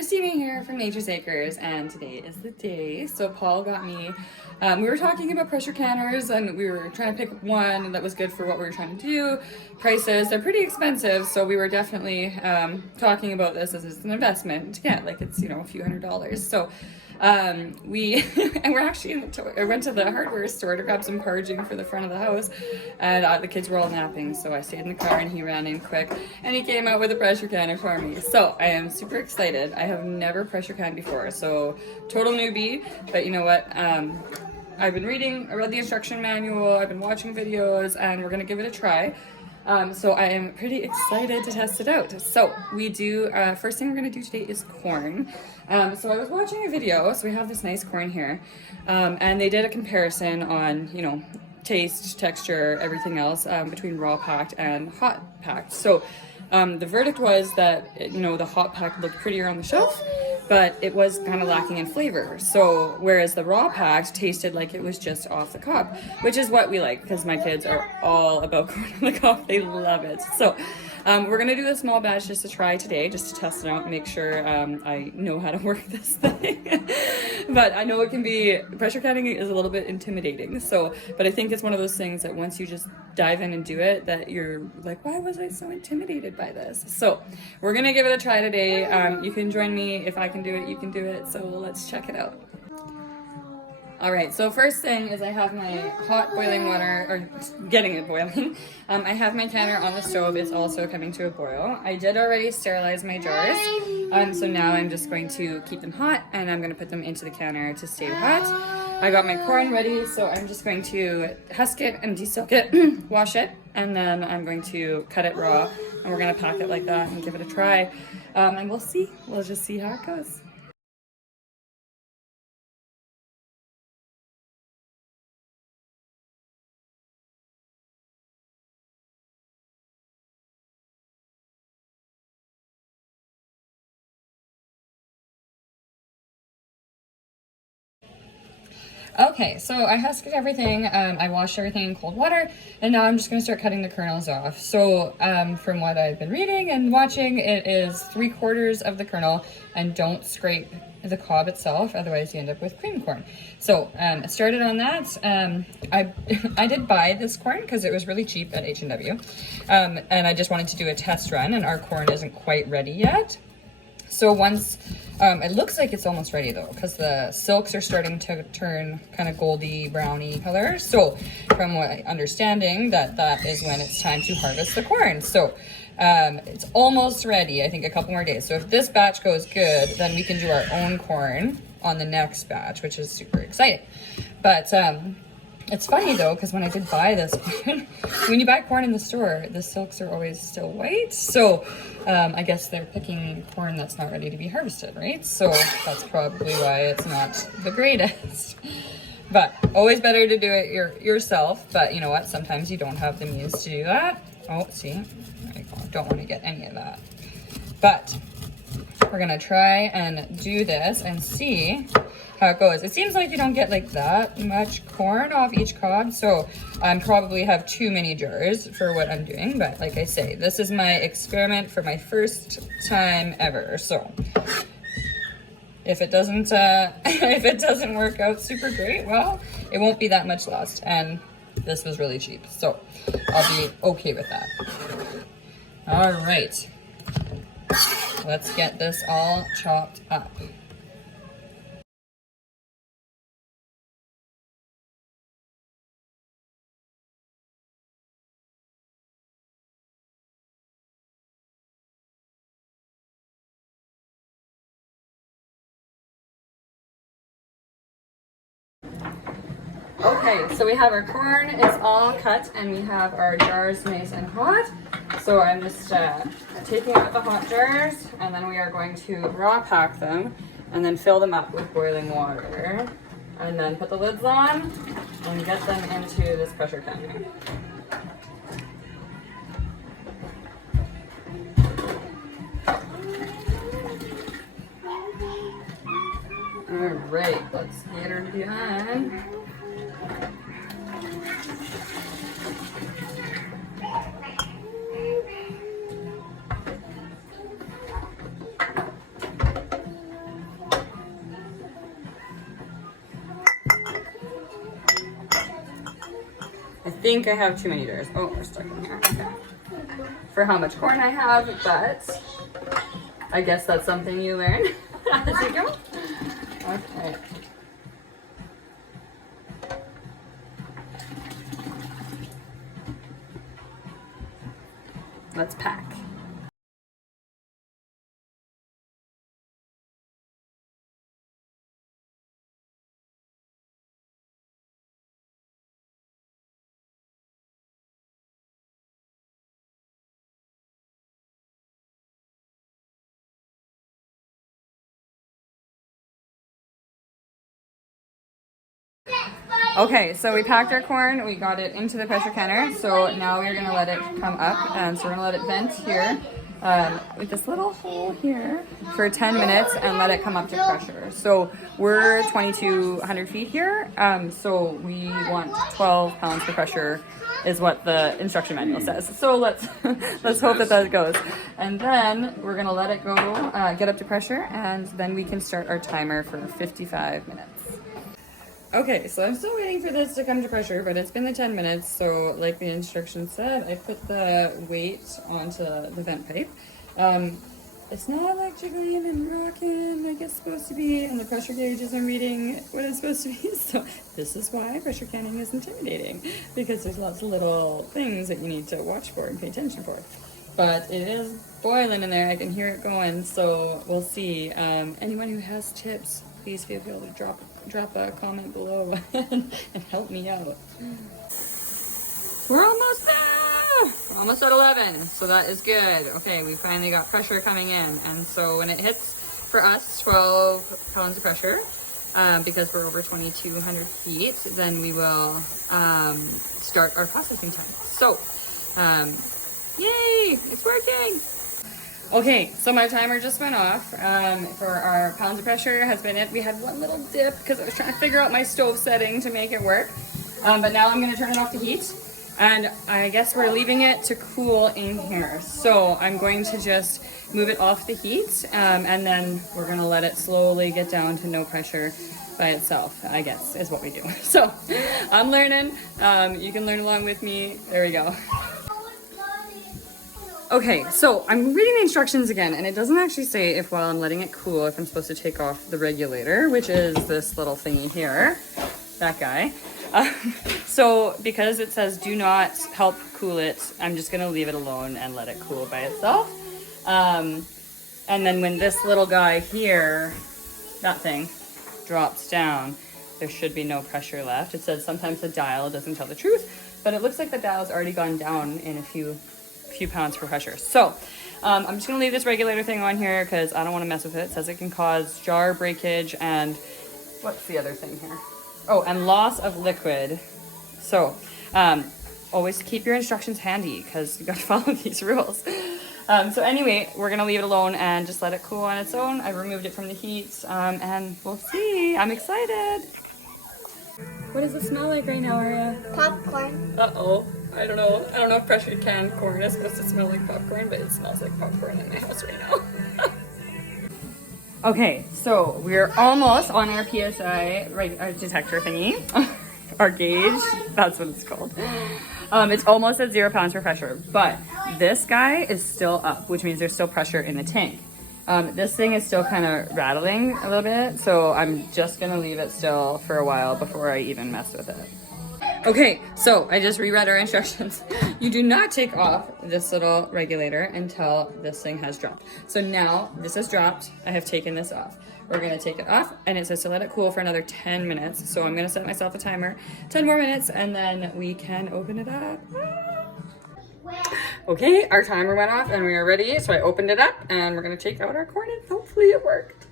Christina here from Nature's Acres, and today is the day. So Paul got me, we were talking about pressure canners and we were trying to pick one that was good for what we were trying to do. Prices, they're pretty expensive, so we were definitely talking about this as an investment to get, like it's, you know, a few $100s. So and we're actually I went to the hardware store to grab some parging for the front of the house, and the kids were all napping, so I stayed in the car and he ran in quick and he came out with a pressure canner for me. So I am super excited. I have never pressure canned before, so total newbie, but you know what, I read the instruction manual, I've been watching videos, and we're gonna give it a try. So I am pretty excited to test it out. So we do, first thing we're gonna do today is corn. So I was watching a video, so we have this nice corn here, and they did a comparison on, you know, taste, texture, everything else, between raw packed and hot packed. So the verdict was that, you know, the hot packed looked prettier on the shelf, but it was kind of lacking in flavor. So whereas the raw packed tasted like it was just off the cob, which is what we like because my kids are all about corn on the cob. They love it. So we're gonna do a small batch just to try today, just to test it out and make sure I know how to work this thing. But I know it can be, pressure canning is a little bit intimidating. So, but I think it's one of those things that once you just dive in and do it, that you're like, why was I so intimidated by this? So we're gonna give it a try today. You can join me. If I can do it, you can do it. So let's check it out. All right, so first thing is I have my hot boiling water, or getting it boiling. I have my canner on the stove. It's also coming to a boil. I did already sterilize my jars. So now I'm just going to keep them hot and I'm gonna put them into the canner to stay hot. I got my corn ready, so I'm just going to husk it and de-silk it, wash it, and then I'm going to cut it raw, and we're gonna pack it like that and give it a try. And we'll see, we'll just see how it goes. Okay, so I husked everything, I washed everything in cold water, and now I'm just going to start cutting the kernels off. So from what I've been reading and watching, it is 3/4 of the kernel, and don't scrape the cob itself, otherwise you end up with cream corn. So I started on that. I did buy this corn because it was really cheap at H&W, and I just wanted to do a test run, and our corn isn't quite ready yet. So once, it looks like it's almost ready though, because the silks are starting to turn kind of goldy browny color. So from what I'm understanding, that is when it's time to harvest the corn. So it's almost ready, I think a couple more days. So if this batch goes good, then we can do our own corn on the next batch, which is super exciting. But it's funny though, because when I did buy this corn, when you buy corn in the store, the silks are always still white. So I guess they're picking corn that's not ready to be harvested, right? So that's probably why it's not the greatest. But always better to do it yourself. But you know what? Sometimes you don't have the means to do that. Oh, see, I don't want to get any of that. But we're gonna try and do this and see how it goes. It seems like you don't get like that much corn off each cob, so I probably have too many jars for what I'm doing. But like I say, this is my experiment for my first time ever. So if it doesn't if it doesn't work out super great, well, it won't be that much lost. And this was really cheap, so I'll be okay with that. All right, let's get this all chopped up. Okay, so we have our corn, it's all cut, and we have our jars nice and hot. So I'm just taking out the hot jars, and then we are going to raw pack them, and then fill them up with boiling water. And then put the lids on, and get them into this pressure canner. All right, let's get her done. think I have too many jars. Oh, we're stuck in here. Okay. For how much corn I have, but I guess that's something you learn as you go. Okay. Let's pack. Okay, so we packed our corn, we got it into the pressure canner, so now we're gonna let it come up, and so we're gonna let it vent here with this little hole here for 10 minutes and let it come up to pressure. So we're 2,200 feet here, so we want 12 pounds per pressure is what the instruction manual says. So let's hope that that goes. And then we're gonna let it go, get up to pressure, and then we can start our timer for 55 minutes. Okay, so I'm still waiting for this to come to pressure, but it's been the 10 minutes, so like the instructions said, I put the weight onto the vent pipe. It's not like jiggling and rocking like it's supposed to be, and the pressure gauge isn't reading what it's supposed to be, so this is why pressure canning is intimidating, because there's lots of little things that you need to watch for and pay attention for. But it is boiling in there, I can hear it going, so we'll see. Anyone who has tips, please feel free to drop a comment below and help me out. We're almost there! We're almost at 11, so that is good. Okay, we finally got pressure coming in, and so when it hits, for us, 12 pounds of pressure, because we're over 2,200 feet, then we will start our processing time. So, yay, it's working! Okay, so my timer just went off for our pounds of pressure has been it. We had one little dip because I was trying to figure out my stove setting to make it work. But now I'm gonna turn it off to heat. And I guess we're leaving it to cool in here. So I'm going to just move it off the heat and then we're gonna let it slowly get down to no pressure by itself, I guess, is what we do. So I'm learning, you can learn along with me. There we go. Okay, so I'm reading the instructions again, and it doesn't actually say if while I'm letting it cool, if I'm supposed to take off the regulator, which is this little thingy here, that guy. So because it says do not help cool it, I'm just gonna leave it alone and let it cool by itself. And then when this little guy here, that thing, drops down, there should be no pressure left. It says sometimes the dial doesn't tell the truth, but it looks like the dial's already gone down in a few pounds per pressure. So I'm just gonna leave this regulator thing on here because I don't want to mess with it. It says it can cause jar breakage and what's the other thing here? Oh, and loss of liquid. So always keep your instructions handy because you got to follow these rules. So anyway, we're gonna leave it alone and just let it cool on its own. I removed it from the heat and we'll see. I'm excited. What does it smell like right now, Aria? Popcorn. Uh-oh. I don't know if pressure canned corn is supposed to smell like popcorn, but it smells like popcorn in my house right now. Okay, so we're almost on our PSI, our detector thingy, our gauge, that's what it's called. It's almost at 0 pounds per pressure, but this guy is still up, which means there's still pressure in the tank. This thing is still kind of rattling a little bit, so I'm just gonna leave it still for a while before I even mess with it. Okay, so I just reread our instructions. You do not take off this little regulator until this thing has dropped. So now this has dropped, I have taken this off. We're gonna take it off and it says to let it cool for another 10 minutes. So I'm gonna set myself a timer, 10 more minutes, and then we can open it up. Okay, our timer went off and we are ready. So I opened it up and we're gonna take out our corn and hopefully it worked.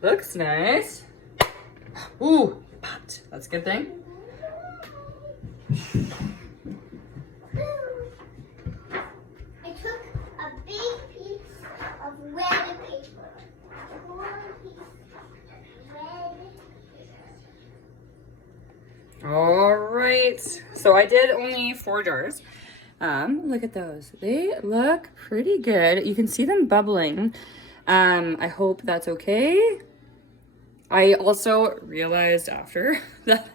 Looks nice. Ooh, popped. That's a good thing. I took a big piece of red paper. All right. So I did only 4 jars. Look at those. They look pretty good. You can see them bubbling. I hope that's okay. I also realized after that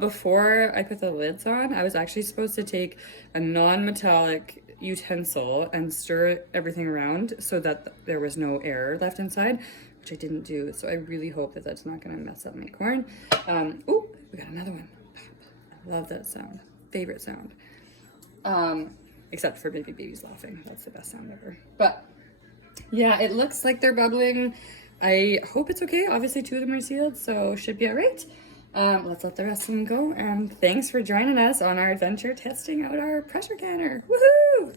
before I put the lids on, I was actually supposed to take a non-metallic utensil and stir everything around so that there was no air left inside, which I didn't do. So I really hope that that's not going to mess up my corn. Oh, we got another one. I love that sound. Favorite sound. Except for babies laughing. That's the best sound ever. But yeah, it looks like they're bubbling. I hope it's okay. Obviously 2 of them are sealed, so should be all right. Let's let the rest of them go. And thanks for joining us on our adventure testing out our pressure canner. Woohoo!